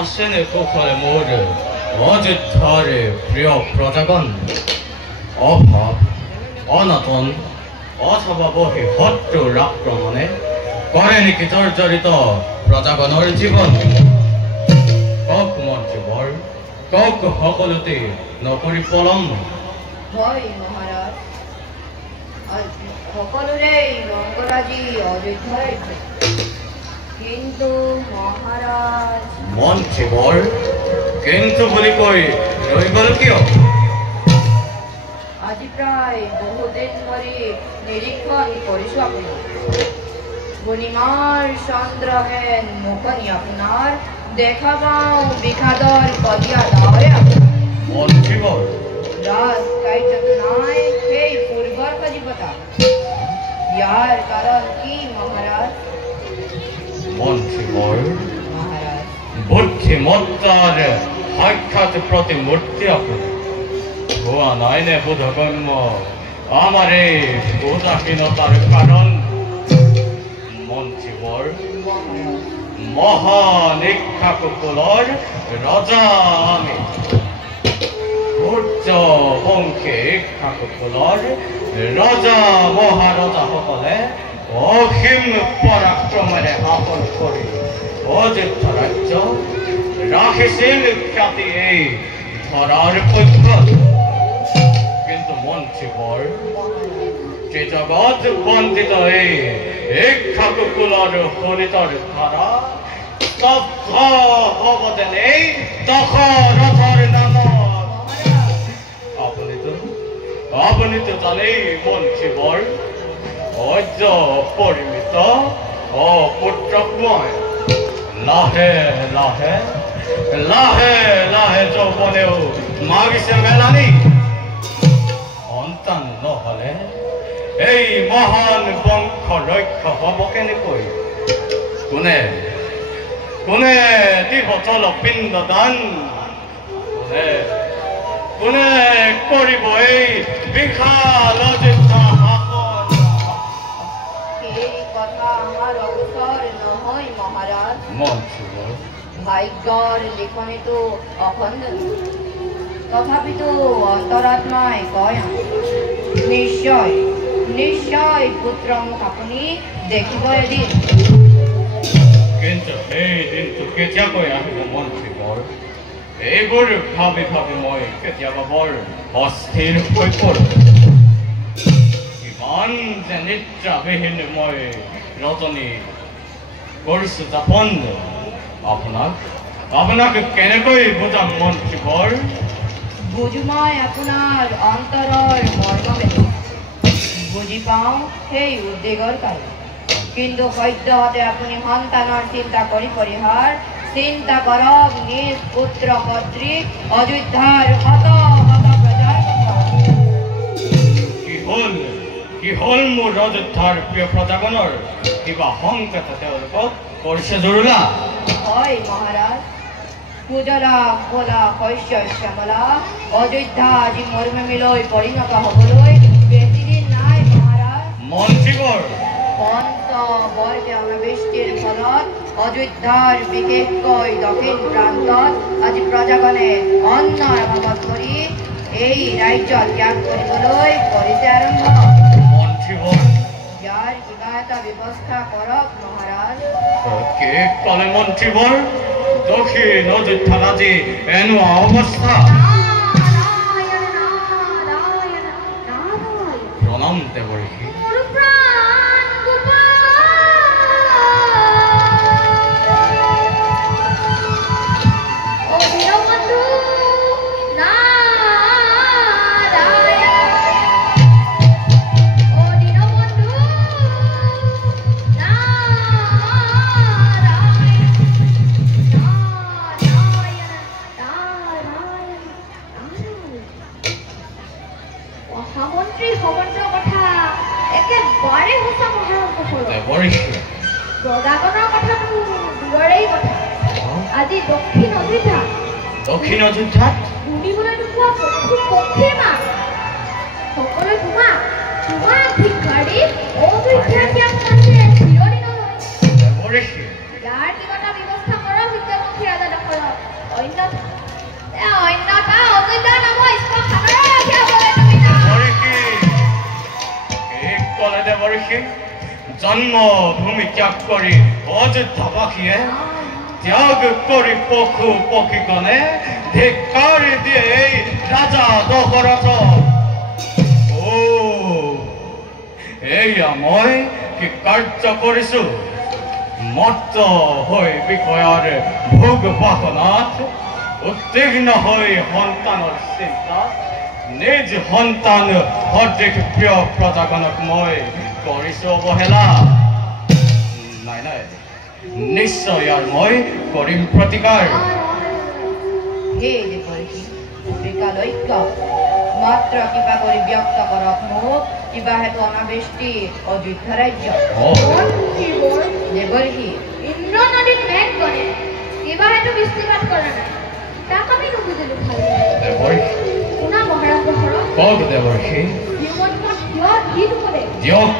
আশ্বিনে কুখৰে মোৰ অযোধ্যাৰে প্ৰিয় প্ৰজাগণ অভাব অনটন অথবা বহি শত্ৰুৰ আক্ৰমণে কৰে নাকি জৰ্জৰিত প্ৰজাগণৰ জীবন কক মন্ত্ৰীবৰ কক সকলোতে নকৰি পলম হয় মহাৰাজ সকলোৰে মংগলাজি অযোধ্যায় কিন্তু মহাৰাজ মন্ত্ৰীবৰ কিন্তু বুলি কৈ ৰৈ গ'ল কিয় আজি প্ৰায় বহুদিন ধৰি নিৰীক্ষণ কৰিছো আপোনাক গুণিমাৰ চন্দ্ৰহেন মুখনি আপোনাৰ দেখা পাওঁ বিষাদৰ কলীয়া ডাৱৰে মন্ত্ৰীবৰ ৰাজ কাৰ্যত নাই সেই পূৰ্বৰ সজীৱতা ইয়াৰ কাৰণ কি মহাৰাজ মন্ত্ৰীবৰ মহাৰাজ বুদ্ধিমত্তাৰ সাক্ষাৎ প্ৰতিমূৰ্তি আপুনি হোৱা নাই নে বোধগম্য আমাৰ এই উদাসীনতাৰ কাৰণ মন্ত্ৰীবৰ মহানিক্ষাকুকুলৰ ৰজা আমি সূৰ্য বংশী ইক্ষাকুকুলৰ ৰজা মহাৰজাসকলে অসীম পৰাক্ৰমেৰে শাসন কৰি অযোধ্যা ৰাজ্য ৰাখিছিল খ্যাতি এই ধৰাৰ পক্ষত কিন্তু মন্ত্ৰীবৰ জগত বন্দিত এই ইক্ষাকুকুলৰ শোণিতৰ ধাৰা স্তব্ধ হ'ব যেনে দশৰথৰ নামত আপুনিতো জানেই মন্ত্ৰীবৰ অদ্য পৰিমিত অপুত্ৰক মই লাহে লাহে লাহে লাহে যৌৱনেও মাগিছে মেলানি সন্তান নহ'লে এই মহান বংশ ৰক্ষ হ'ব কেনেকৈ কোনে কোনে দিব জলপিণ্ড দান কোনে কৰিব এই বিশাল অযোধ্যা ভাগ্যৰ লিখনিটো অখণ্ড তথাপিতো অন্তৰাত্মাই কয় নিশ্চয় নিশ্চয় পুত্ৰ মোক আপুনি দেখিব এদিন কিন্তু সেই দিনটো কেতিয়াকৈ আহিব মন্ত্ৰীবৰ এইবোৰ ভাবি ভাবি মই কেতিয়াবা বৰ অস্থিৰ হৈ পৰোঁ ইমান যে নিদ্ৰাবিহীন মই ৰজনী কৰিছো যাপন আপোনাক কেনেকৈ বুজাম মন্ত্ৰীবৰ বুজো মই আপোনাৰ অন্তৰৰ মৰ্মবেদনা বুজি পাওঁ সেই উদ্বেগৰ কাৰণ কিন্তু সদ্যহতে আপুনি সন্তানৰ চিন্তা কৰি পৰিহাৰ চিন্তা কৰক নিজ পুত্ৰ পত্ৰীক অযোধ্যাৰ শত শত প্ৰজাৰ কি হ'ল মোৰ অযোধ্যাৰ প্ৰিয় প্ৰজাগণৰ কিবা সংকেত তেওঁলোকক কৰিছে জৰুলা হয় মহাৰাজ পূজলা ভোলা শস্য শ্যামলা অযোধ্যা আজি মৰুভূমিলৈ পৰিণত হ'বলৈ বেছিদিন নাই মহাৰাজ মন্ত্ৰীবৰ পঞ্চবৰ্ষীয় অনাবৃষ্টিৰ ফলত অযোধ্যাৰ বিশেষকৈ দক্ষিণ প্ৰান্তত আজি প্ৰজাগণে অন্নৰ অভাৱত পৰি এই ৰাজ্য ত্যাগ কৰিবলৈ কৰিছে আৰম্ভ মন্ত্ৰীবৰ ইয়াৰ কিবা এটা ব্যৱস্থা কৰক মহাৰাজ কে কলে মন্ত্ৰীবৰ দক্ষিণ অযোধ্যাত আজি এনেকুৱা অৱস্থা প্ৰণাম দেৱৰ্ষি দক্ষিণ অযোধ্যাত শুনিবলৈ নোপোৱা পক্ষীৰ মাত সকলোৱে তোমাক ভিক্ষাৰী অযোধ্যা ত্যাগ কৰিছে চিৰদিনলৈ ইয়াৰ কিবা এটা ব্যৱস্থা কৰক বিদ্যামন্ত্ৰী ৰাজা দশৰথ অন্যথা অযোধ্যা নামৰ স্থানৰে ৰাখিবলৈ তুমি কলে দেৱৰ্ষি জন্মভূমি ত্যাগ কৰি অযোধ্যাবাসীয়ে ত্যাগ কৰি পশু পক্ষীগণে ধিক্কাৰ দিয়ে এই ৰাজা দশৰথ এয়া মই কি কাৰ্য কৰিছো মত্ত হৈ বিষয়াৰ ভোগ বাসনাত উত্তীৰ্ণ হৈ সন্তানৰ চিন্তা নিজ সন্তান সদৃশ প্ৰিয় প্ৰজাগণক মই কৰিছো অৱহেলা নাই নাই নিশ্চয় ইয়াৰ মই কৰিম প্ৰতিকাৰ হে দেৱৰ্ষি বিকালৈক্য মাত্ৰ কিবা কৰি ব্যক্ত কৰক মোক কিবা হেতু অনাবৃষ্টি অযোধ্যা ৰাজ্য দেৱৰ্ষি ইন্দ্ৰ নদীত মেঘ গণে কিবা হেতু বৃষ্টিপাত কৰা নাই তাক আমি নুবুজিলো দেৱৰ্ষি শুনা মহাৰাজ দশৰথ কওক দেৱৰ্ষি দিয়ক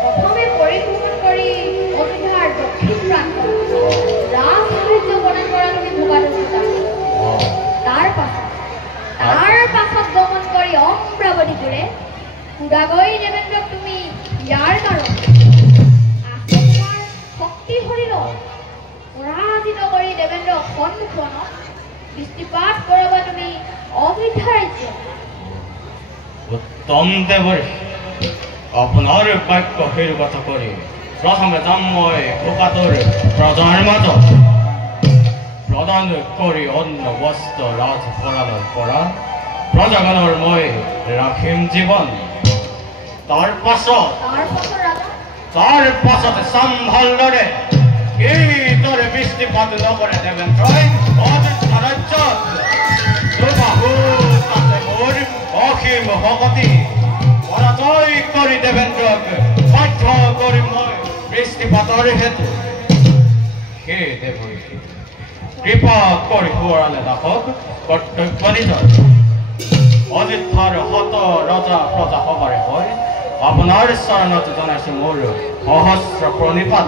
প্ৰথমে পৰিভ্ৰমণ কৰি অযোধ্যাৰ দক্ষিণ প্ৰান্তত ৰাজ সাহায্য প্ৰদান কৰা তুমি ভোগাদুৰ্গতা তাৰ পাছত গমন কৰি অমৰাৱতীপুৰে সুদাগৰী দেৱেন্দ্ৰক তুমি ইয়াৰ কাৰণ তোমাৰ শক্তি শৰীৰত পৰাজিত কৰি দেৱেন্দ্ৰক সন্মুখনত বৃষ্টিপাত কৰাব তুমি অযোধ্যা ৰাজ্য উত্তম দেৱৰ্ষি আপোনাৰ বাক্য শিৰোগত কৰি প্ৰথমে যাম মই ভোকাতুৰ প্ৰজাৰ মাজত প্ৰদান কৰি অন্ন বস্ত্ৰ ৰাজ ভঁৰালৰ পৰা প্ৰজাগণৰ মই ৰাখিম জীৱন তাৰ পাছতে চাম ভালদৰে কিদৰে বৃষ্টিপাত নকৰে দেৱেন্দ্ৰই অযোধ্যা ৰাজ্যত মোৰ অসীম ভকতি পৰাজয় কৰি দেৱেন্দ্ৰক বাধ্য কৰি মই বৃষ্টিপাতৰ হেতু সেই দেৱৰ্ষি কৃপা কৰি সোঁৱৰালে ৰাখক কৰ্তব্য নিজৰ অযোধ্যাৰ শত ৰজা প্ৰজা সবাৰে হয় আপোনাৰ চৰণত জনাইছো মোৰ সহস্ৰ প্ৰণিপাত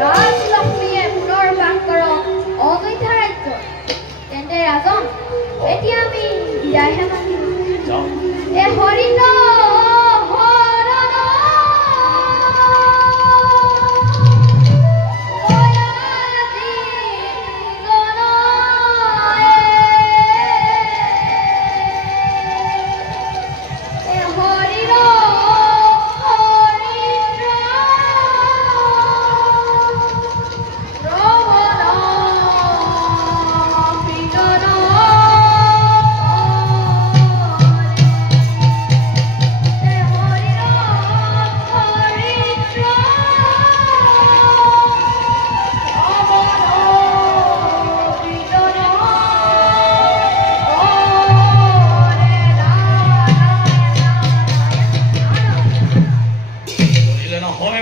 ৰাজলক্ষ্মীয়ে পুনৰ বাস কৰক অযোধ্যা ৰাজ্য তেন্তে ৰাজন এতিয়া আমি বিদায়হে মাতিম এ হৰিণ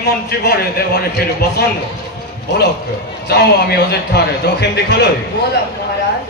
মন্ত্ৰীবৰে দেৱৰ্ষিৰ বচন বলক যাওঁ আমি অযোধ্যাৰ দক্ষিণ দিশলৈ বলক মহাৰাজ